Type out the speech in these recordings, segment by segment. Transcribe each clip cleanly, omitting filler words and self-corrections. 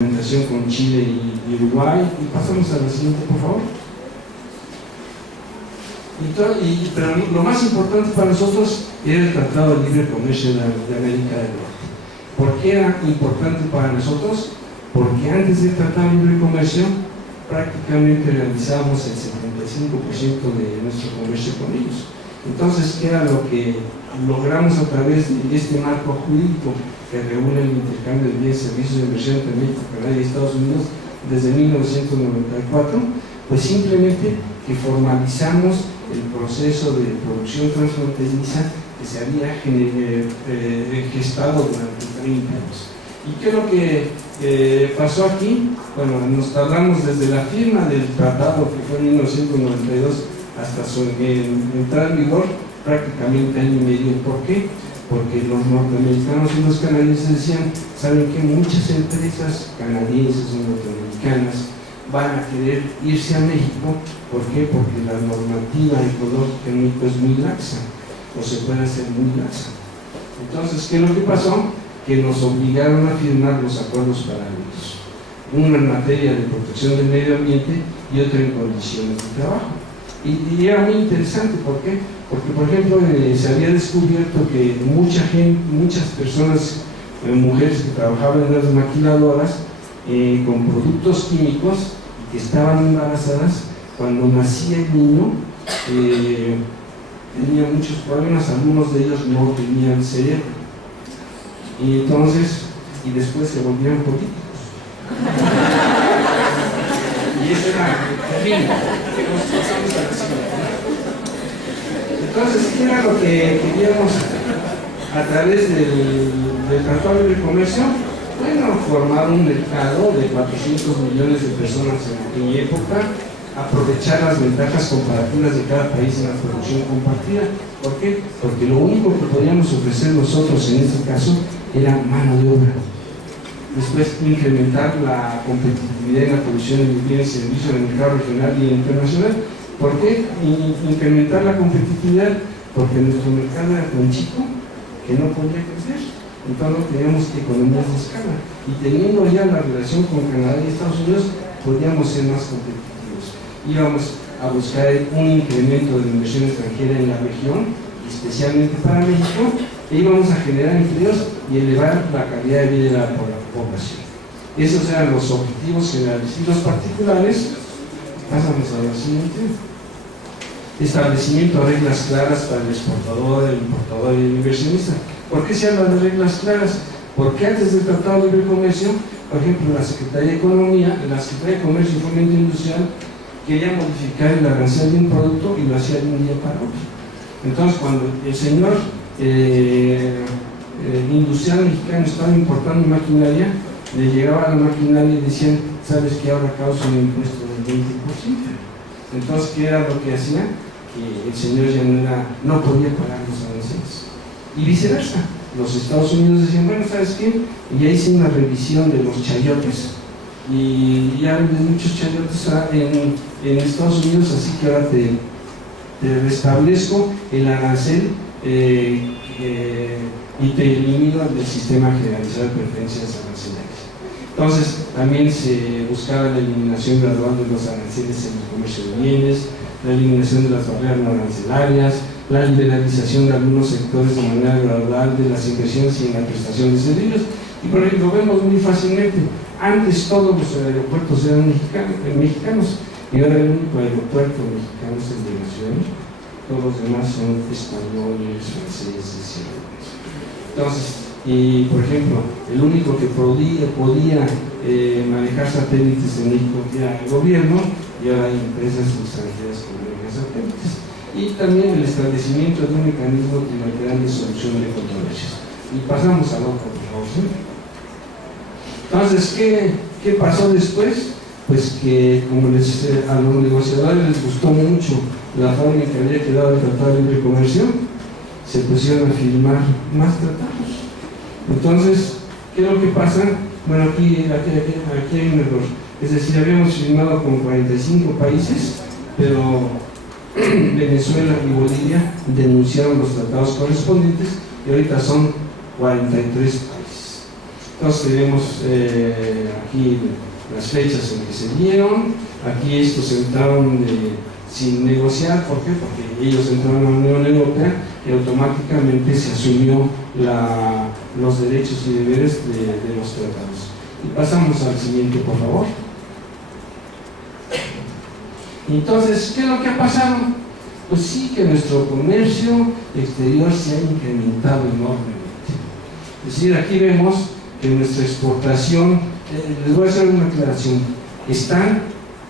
con Chile y Uruguay. Y pasamos a la siguiente, por favor. Pero lo más importante para nosotros era el Tratado de Libre Comercio de América del Norte. ¿Por qué era importante para nosotros? Porque antes del Tratado de Libre Comercio prácticamente realizábamos el 75% de nuestro comercio con ellos. Entonces, ¿qué era lo que logramos a través de este marco jurídico que regula el intercambio de bienes y servicios de inversión entre México, Canadá y Estados Unidos desde 1994? Pues simplemente que formalizamos el proceso de producción transfronteriza que se había gestado durante 30 años. ¿Y qué es lo que pasó aquí? Bueno, nos tardamos desde la firma del tratado, que fue en 1992, hasta su entrada en vigor, prácticamente año y medio. ¿Por qué? Porque los norteamericanos y los canadienses decían, saben que muchas empresas canadienses o norteamericanas van a querer irse a México. ¿Por qué? Porque la normativa ecológica en México es muy laxa, o se puede hacer muy laxa. Entonces, ¿qué es lo que pasó? Que nos obligaron a firmar los acuerdos paralelos, uno en materia de protección del medio ambiente y otro en condiciones de trabajo. Y era muy interesante. ¿Por qué? Porque, por ejemplo, se había descubierto que muchas personas, mujeres que trabajaban en las maquiladoras con productos químicos y que estaban embarazadas, cuando nacía el niño tenía muchos problemas. Algunos de ellos no tenían cerebro, y entonces, y después se volvieron políticos. Y eso era terrible. Entonces, ¿qué era lo que queríamos a través del Tratado de Libre Comercio? Bueno, formar un mercado de 400 millones de personas en aquella época, aprovechar las ventajas comparativas de cada país en la producción compartida. ¿Por qué? Porque lo único que podíamos ofrecer nosotros en este caso era mano de obra. Después, incrementar la competitividad en la producción de bienes y servicios en el mercado regional y internacional. ¿Por qué incrementar la competitividad? Porque nuestro mercado era tan chico que no podía crecer. Entonces teníamos economías de escala. Y teniendo ya la relación con Canadá y Estados Unidos, podíamos ser más competitivos. Íbamos a buscar un incremento de la inversión extranjera en la región, especialmente para México, e íbamos a generar empleos y elevar la calidad de vida de la población. Esos eran los objetivos generales. Y los particulares, pasamos a la siguiente. Establecimiento de reglas claras para el exportador, el importador y el inversionista. ¿Por qué se habla de reglas claras? Porque antes del Tratado de Libre Comercio, por ejemplo, la Secretaría de Comercio y Fomento Industrial quería modificar el arancel de un producto y lo hacía de un día para otro. Entonces, cuando el señor industrial mexicano estaba importando maquinaria, le llegaba a la maquinaria y decían, ¿sabes qué? Ahora causa un impuesto del 20%. Entonces, ¿qué era lo que hacía? Que el señor ya no podía pagar los aranceles. Y viceversa. Los Estados Unidos decían, bueno, ¿sabes qué? Ya hice una revisión de los chayotes y ya hay muchos chayotes en Estados Unidos, así que ahora te restablezco el arancel y te elimino del sistema generalizado de preferencias arancelarias. Entonces, también se buscaba la eliminación gradual de los aranceles en el comercio de bienes, la eliminación de las barreras no arancelarias, la liberalización de algunos sectores de manera gradual de las inversiones y en la prestación de servicios. Y por ejemplo, lo vemos muy fácilmente. Antes todos los aeropuertos eran mexicanos, y ahora el único aeropuerto mexicano es el de la Ciudad de México. Todos los demás son españoles, franceses y alemanes. Entonces, y por ejemplo, el único que podía manejar satélites en México era el gobierno, y ahora hay empresas extranjeras que manejan satélites. Y también el establecimiento de un mecanismo trilateral de solución de controversias. Y pasamos al otro, por favor. ¿Sí? Entonces, ¿qué pasó después? Pues que como a los negociadores les gustó mucho la forma en que había quedado el Tratado de Libre Comercio, se pusieron a firmar más tratados. Entonces, ¿qué es lo que pasa? Bueno, aquí hay un error. Es decir, habíamos firmado con 45 países, pero Venezuela y Bolivia denunciaron los tratados correspondientes y ahorita son 43 países. Entonces tenemos aquí las fechas en que se dieron. Aquí estos entraron sin negociar. ¿Por qué? Porque ellos entraron a la Unión Europea y automáticamente se asumió los derechos y deberes de los tratados. Y pasamos al siguiente, por favor. Entonces, ¿qué es lo que ha pasado? Pues sí, que nuestro comercio exterior se ha incrementado enormemente. Es decir, aquí vemos que nuestra exportación, les voy a hacer una aclaración, están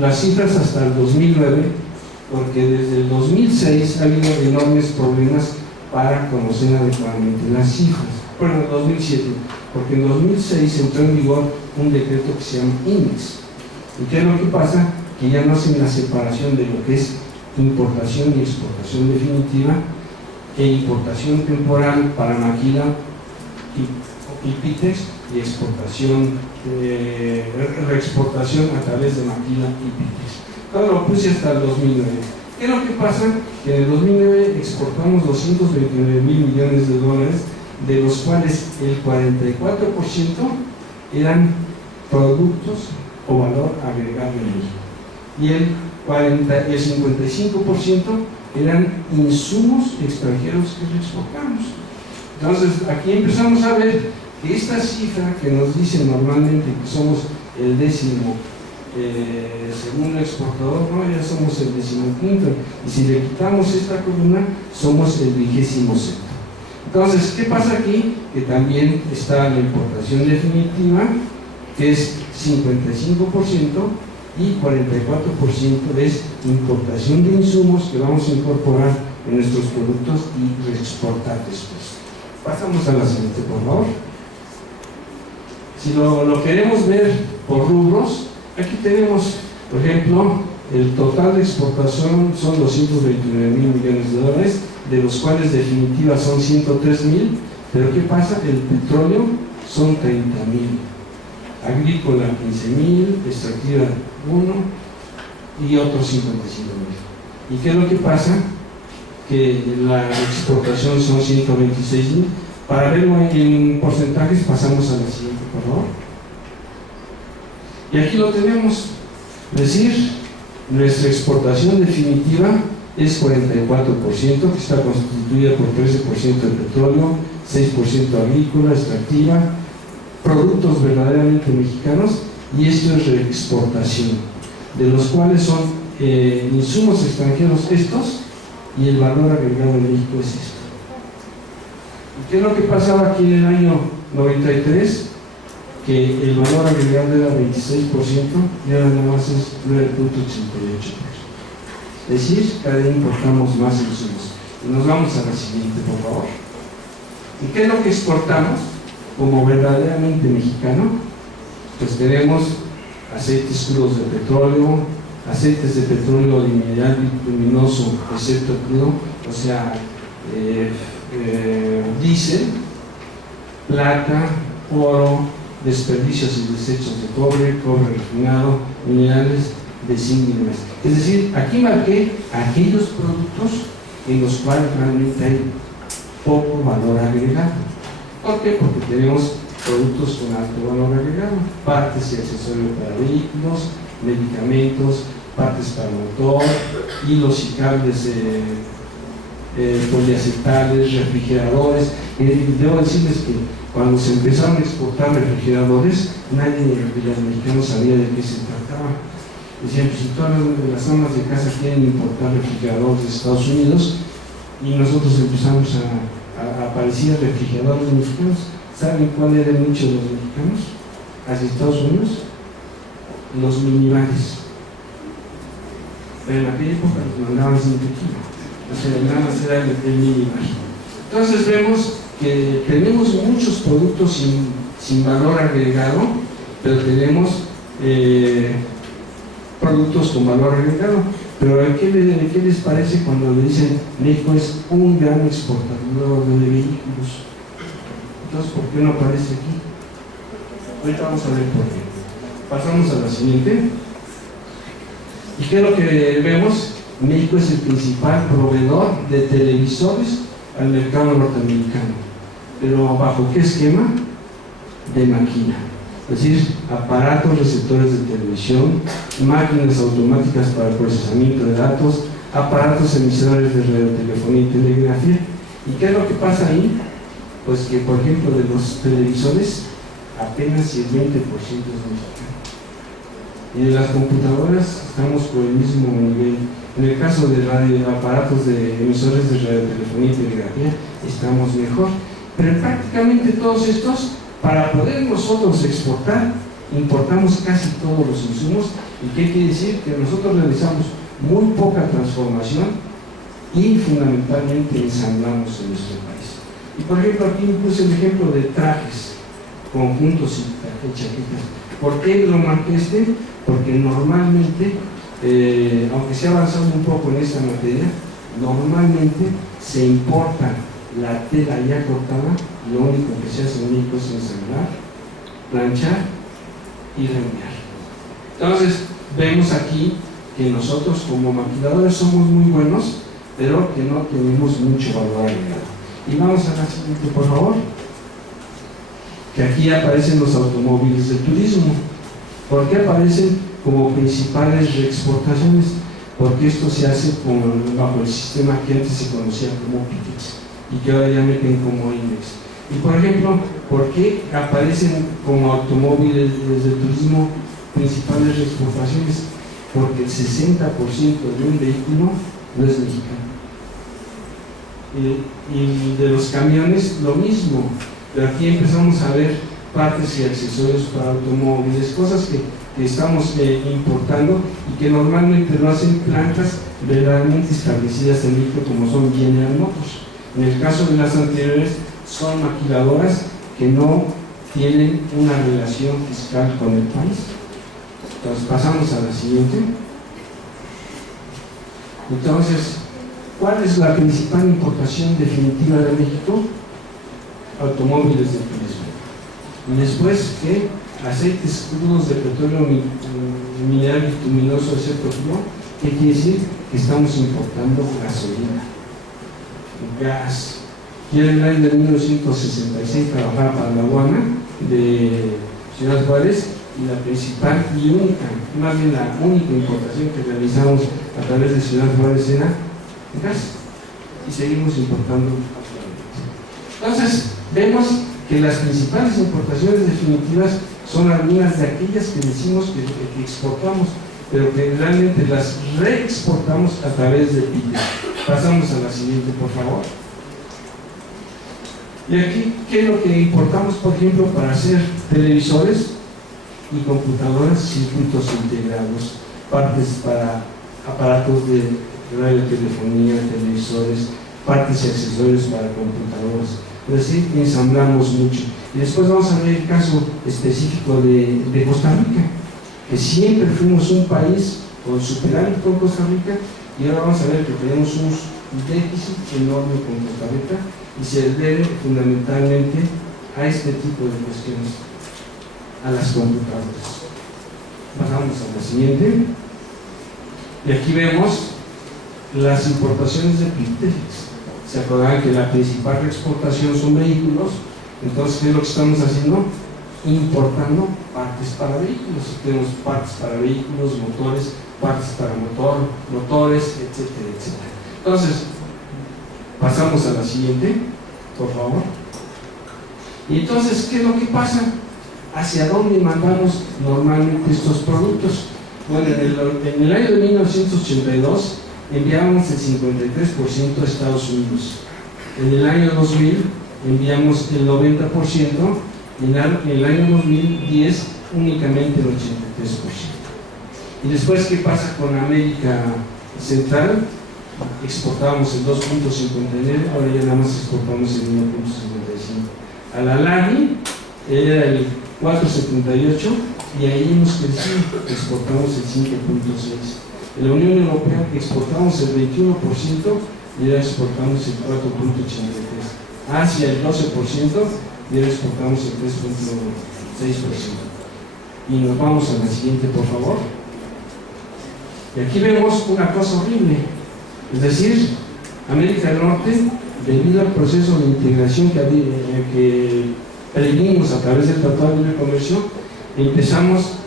las cifras hasta el 2009, porque desde el 2006 ha habido enormes problemas para conocer adecuadamente las cifras. Bueno, en 2007, porque en 2006 entró en vigor un decreto que se llama INEX. ¿Y qué es lo que pasa? Que ya no hacen la separación de lo que es importación y exportación definitiva e importación temporal para maquila y Pitex, y exportación, reexportación a través de maquila y Pitex. Todo lo puse hasta el 2009. ¿Qué es lo que pasa? Que en el 2009 exportamos 229 mil millones de dólares, de los cuales el 44% eran productos o valor agregado en México, y el 55% eran insumos extranjeros que exportamos. Entonces, aquí empezamos a ver que esta cifra que nos dice normalmente que somos el 10º segundo exportador, no, ya somos el 15º, y si le quitamos esta columna, somos el 27º. Entonces, ¿qué pasa aquí? Que también está la importación definitiva, que es 55%, y 44% es importación de insumos que vamos a incorporar en nuestros productos y reexportar después. Pasamos a la siguiente, por favor. Si lo queremos ver por rubros, aquí tenemos, por ejemplo, el total de exportación son 229 mil millones de dólares, de los cuales definitivas son 103 mil, pero ¿qué pasa? El petróleo son 30 mil, agrícola 15 mil, extractiva 1 y otros 55 mil. ¿Y qué es lo que pasa? Que la exportación son 126 mil. Para verlo en porcentajes pasamos a la siguiente, por favor. Y aquí lo tenemos, es decir, nuestra exportación definitiva es 44%, que está constituida por 13% de petróleo, 6% agrícola, extractiva, productos verdaderamente mexicanos, y esto es reexportación, de los cuales son insumos extranjeros estos, y el valor agregado en México es esto. ¿Y qué es lo que pasaba aquí en el año 93? Que el valor agregado era 26% y ahora nada más es 9.88%. Es decir, cada día importamos más insumos. Y nos vamos a la siguiente, por favor. ¿Y qué es lo que exportamos como verdaderamente mexicano? Pues tenemos aceites crudos de petróleo, aceites de petróleo mineral luminoso, excepto crudo, o sea, diésel, plata, oro, desperdicios y desechos de cobre refinado, minerales de zinc y demás. Es decir, aquí marqué aquellos productos en los cuales realmente hay poco valor agregado. ¿Por qué? Porque tenemos productos con alto valor agregado, partes y accesorios para vehículos, medicamentos, partes para motor, hilos y cables poliacetales, refrigeradores. Debo decirles que cuando se empezaron a exportar refrigeradores, nadie de los mexicanos sabía de qué se trataba. Decían, pues si todas las amas de casa quieren importar refrigeradores de Estados Unidos, y nosotros empezamos a aparecer refrigeradores mexicanos. ¿Saben cuál era el nicho de los mexicanos hacia Estados Unidos? Los minibares. Pero en aquella época los mandaban sin tequila, o sea, nada más era el minibar. Entonces vemos que tenemos muchos productos sin valor agregado, pero tenemos productos con valor agregado. Pero ¿qué les parece cuando le dicen México es un gran exportador de vehículos? Entonces, ¿por qué no aparece aquí? Ahorita vamos a ver por qué. Pasamos a la siguiente. ¿Y qué es lo que vemos? México es el principal proveedor de televisores al mercado norteamericano. ¿Pero bajo qué esquema? de maquila, es decir, aparatos receptores de televisión, máquinas automáticas para el procesamiento de datos, aparatos emisores de radiotelefonía y telegrafía. ¿Y qué es lo que pasa ahí? Pues que, por ejemplo, de los televisores, apenas el 20% es mexicano. Y de las computadoras estamos por el mismo nivel. En el caso de aparatos de emisores de radiotelefonía y telegrafía, estamos mejor. Pero prácticamente todos estos, para poder nosotros exportar, importamos casi todos los insumos. ¿Y qué quiere decir? Que nosotros realizamos muy poca transformación y fundamentalmente ensamblamos en nuestro país. Y por ejemplo, aquí puse el ejemplo de trajes, conjuntos y chaquetas. ¿Por qué lo marqué este? Porque normalmente, aunque se ha avanzado un poco en esta materia, normalmente se importa la tela ya cortada, lo único que se hace en México es ensamblar, planchar y reenviar. Entonces, vemos aquí que nosotros como maquiladores somos muy buenos, pero que no tenemos mucho valor agregado. Y vamos a la siguiente, por favor. Que aquí aparecen los automóviles de turismo. ¿Por qué aparecen como principales reexportaciones? Porque esto se hace bajo el sistema que antes se conocía como PITEX y que ahora ya meten como INDEX. Y por ejemplo, ¿por qué aparecen como automóviles de turismo principales reexportaciones? Porque el 60% de un vehículo no es mexicano. Y de los camiones lo mismo, pero aquí empezamos a ver partes y accesorios para automóviles, cosas que estamos importando y que normalmente lo hacen plantas verdaderamente establecidas en México, como son General Motors. En el caso de las anteriores, son maquiladoras que no tienen una relación fiscal con el país. Entonces pasamos a la siguiente. Entonces, ¿cuál es la principal importación definitiva de México? Automóviles de turismo. Y después, ¿qué? Aceites crudos de petróleo mineral bituminoso de cierto tipo. ¿Qué quiere decir? Que estamos importando gasolina, gas. Yo en el año de 1966 trabajaba para la aduana de Ciudad Juárez, y la principal y única, más bien la única importación que realizamos a través de Ciudad Juárez era gas, y seguimos importando actualmente. Entonces, vemos que las principales importaciones definitivas son algunas de aquellas que decimos que exportamos, pero que realmente las reexportamos a través de PITE. Pasamos a la siguiente, por favor. Y aquí, ¿qué es lo que importamos, por ejemplo, para hacer televisores y computadoras? Circuitos integrados, partes para aparatos de radiotelefonía, televisores, partes y accesorios para computadoras. Es decir, ensamblamos mucho. Y después vamos a ver el caso específico de Costa Rica, que siempre fuimos un país con superávit con Costa Rica, y ahora vamos a ver que tenemos un déficit enorme con Costa Rica, y se debe fundamentalmente a este tipo de cuestiones, a las computadoras. Pasamos a la siguiente. Y aquí vemos las importaciones de PITEX. Se acordarán que la principal exportación son vehículos. Entonces, ¿qué es lo que estamos haciendo? Importando partes para vehículos. Tenemos partes para vehículos, motores, partes para motores, etcétera, etcétera. Entonces, pasamos a la siguiente, por favor. Y entonces, ¿qué es lo que pasa? ¿Hacia dónde mandamos normalmente estos productos? Bueno, en el año de 1982 enviamos el 53% a Estados Unidos. En el año 2000 enviamos el 90%, y en el año 2010 únicamente el 83%. Y después, ¿qué pasa con América Central? Exportábamos el 2.59, ahora ya nada más exportamos el 1.55. A la LAGI era el 4.78, y ahí hemos crecido, exportamos el 5.6. En la Unión Europea exportamos el 21% y ahora exportamos el 4.83. Asia el 12% y ahora exportamos el 3.6%. Y nos vamos a la siguiente, por favor. Y aquí vemos una cosa horrible, es decir, América del Norte, debido al proceso de integración que prevenimos a través del Tratado de Libre Comercio, empezamos